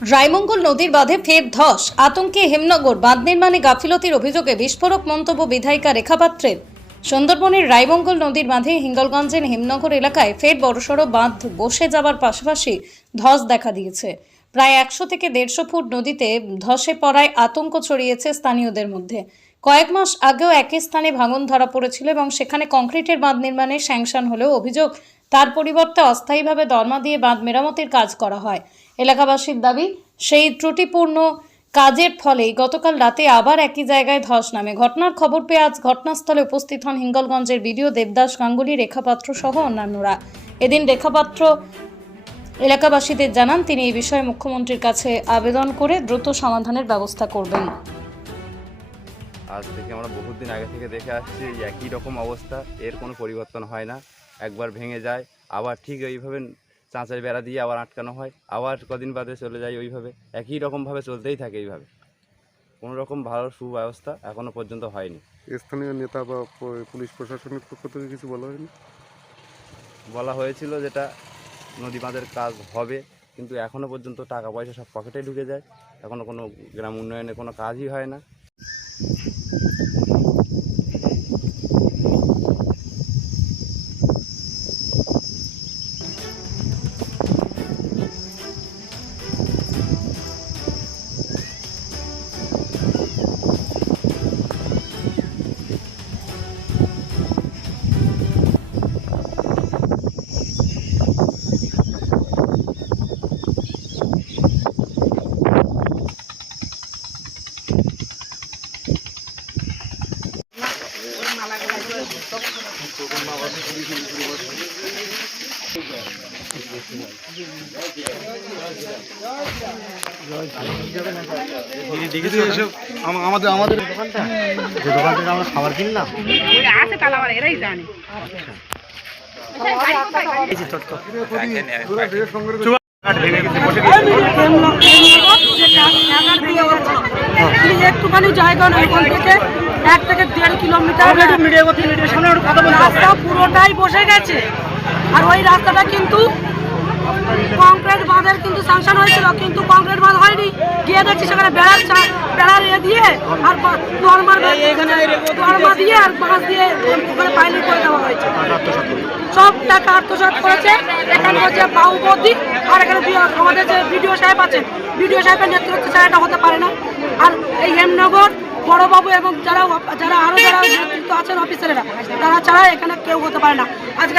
রায়মঙ্গল নদীর বাঁধে ফের ধস, আতঙ্কে হেমনগর। বাঁধ নির্মাণে গাফিলতির অভিযোগে বিস্ফোরক মন্তব্য বিধায়িকা রেখা পাত্রের। সুন্দরবনের রায়মঙ্গল নদীর বাঁধে হিঙ্গলগঞ্জের হেমনগর এলাকায় ফের বড়সড় বাঁধ বসে যাওয়ার পাশাপাশি ধস দেখা দিয়েছে। প্রায় 100 থেকে 150 ফুট নদীতে ধসে পড়ায় আতঙ্ক ছড়িয়েছে স্থানীয়দের মধ্যে। কয়েক মাস আগেও একই স্থানে ভাঙন ধরা পড়েছিল এবং সেখানে কংক্রিটের বাঁধ নির্মাণে স্যাংশন হলেও অভিযোগ তার পরিবর্তে অস্থায়ীভাবে দরমা দিয়ে বাঁধ মেরামতির কাজ করা হয়। এলাকাবাসীর দাবি, সেই ত্রুটিপূর্ণ কাজের ফলেই গতকাল রাতে আবার একই জায়গায় ধস নামে। ঘটনার খবর পেয়ে আজ ঘটনাস্থলে উপস্থিত হন হিঙ্গলগঞ্জের বিডিও দেবদাস গাঙ্গুলি, রেখাপাত্র সহ অন্যান্যরা। এদিন রেখাপাত্র এলাকাবাসীদের জানান তিনি এই বিষয়ে মুখ্যমন্ত্রীর কাছে আবেদন করে দ্রুত সমাধানের ব্যবস্থা করবেন। আজ থেকে আমরা বহুদিন আগে থেকে দেখে আসছি একই রকম অবস্থা, এর কোনো পরিবর্তন হয় না। একবার ভেঙে যায়, আবার ঠিক ওইভাবে চাঁচার বেড়া দিয়ে আবার আটকানো হয়, আবার কদিন বাদে চলে যায়, ওইভাবে একই রকমভাবে চলতেই থাকে। এইভাবে কোনো রকম ভালো সুব্যবস্থা এখনও পর্যন্ত হয়নি। স্থানীয় নেতা বা পুলিশ প্রশাসনের পক্ষ থেকে কিছু বলা হয়নি? বলা হয়েছিল যেটা নদী বাঁধের কাজ হবে, কিন্তু এখনও পর্যন্ত টাকা পয়সা সব পকেটে ঢুকে যায়। এখনও কোনো গ্রাম উন্নয়নে কোনো কাজই হয় না। আমাদের যে দোকান থেকে আমরা খাবার কিনলাম একটুখানি জায়গা নয়, এখান থেকে 1 থেকে 1.5 কিলোমিটার রাস্তা পুরোটাই বসে গেছে। আর ওই রাস্তাটা কিন্তু কংক্রিট বাঁধের কিন্তু স্যাংশন হয়েছিল, কিন্তু কংক্রিট বাঁধ হয়নি। গিয়ে দেখছি সেখানে বেড়ার দিয়ে আর দরমা দিয়ে আর বাঁশ দিয়ে ওখানে পাইলিং করে দেওয়া হয়েছে। সব টাকা আত্মসাৎ করেছে এখানে হচ্ছে বাবুবদ্দি। আর এখানে আমাদের যে বিডিও সাহেব আছেন, বিডিও সাহেবের নেতৃত্বে ছাড়া এটা হতে পারে না। আর এই হেমনগর বড়বাবু এবং যারা আরো যারা নেতৃত্ব আছেন অফিসারেরা, তারা ছাড়া এখানে কেউ হতে পারে না। আজকে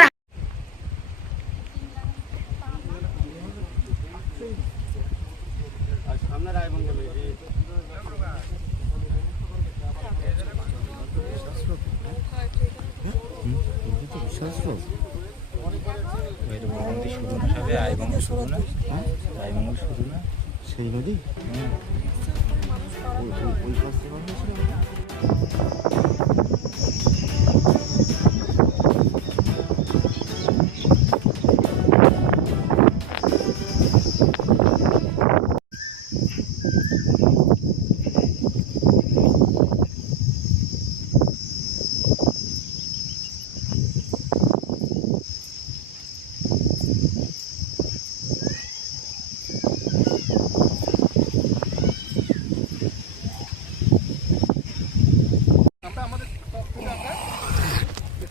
সেই নদী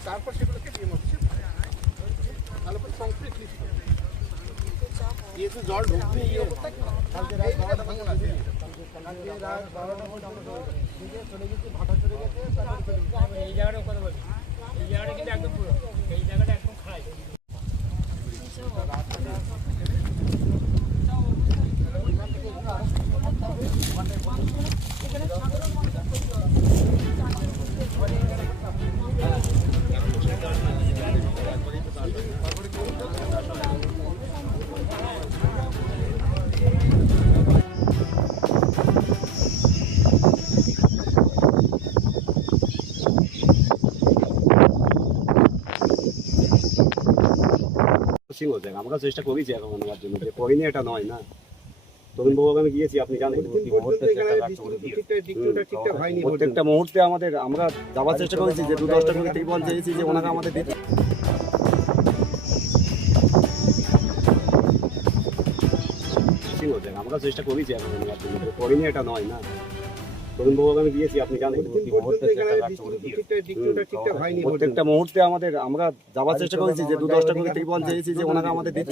তারপর সেগুলোকে ডিএম অফিসে ভালো করে কংক্রিটলি তো জল ঢুকবে ভাঙন আছে। চলে গেছে, ভাটা চলে গেছে, এই জায়গাটা কথা বলি, এই জায়গাটা কিন্তু একদম পুরো, এই জায়গাটা একদম খারাপ। আমরা চেষ্টা করেছি এখন নেওয়ার জন্য, যে করিনি এটা নয় না। তরুণবাবু আমি গিয়েছি, আপনি জানেন, প্রত্যেকটা মুহূর্তে আমাদের আমরা যাওয়ার চেষ্টা করেছি, যে 2-10টা করে ত্রিপল চেয়েছি যে ওনাকে আমাদের দিতে। ক্রসিং হচ্ছে আমরা চেষ্টা করেছি এখন নেওয়ার জন্য যে করিনি এটা নয় না তরুণবাবু আমি গিয়েছি আপনি জানেন প্রত্যেকটা মুহূর্তে আমাদের আমরা যাওয়ার চেষ্টা করেছি যে 2-10টা করে ত্রিপল চেয়েছি যে ওনারা আমাদের দিচ্ছে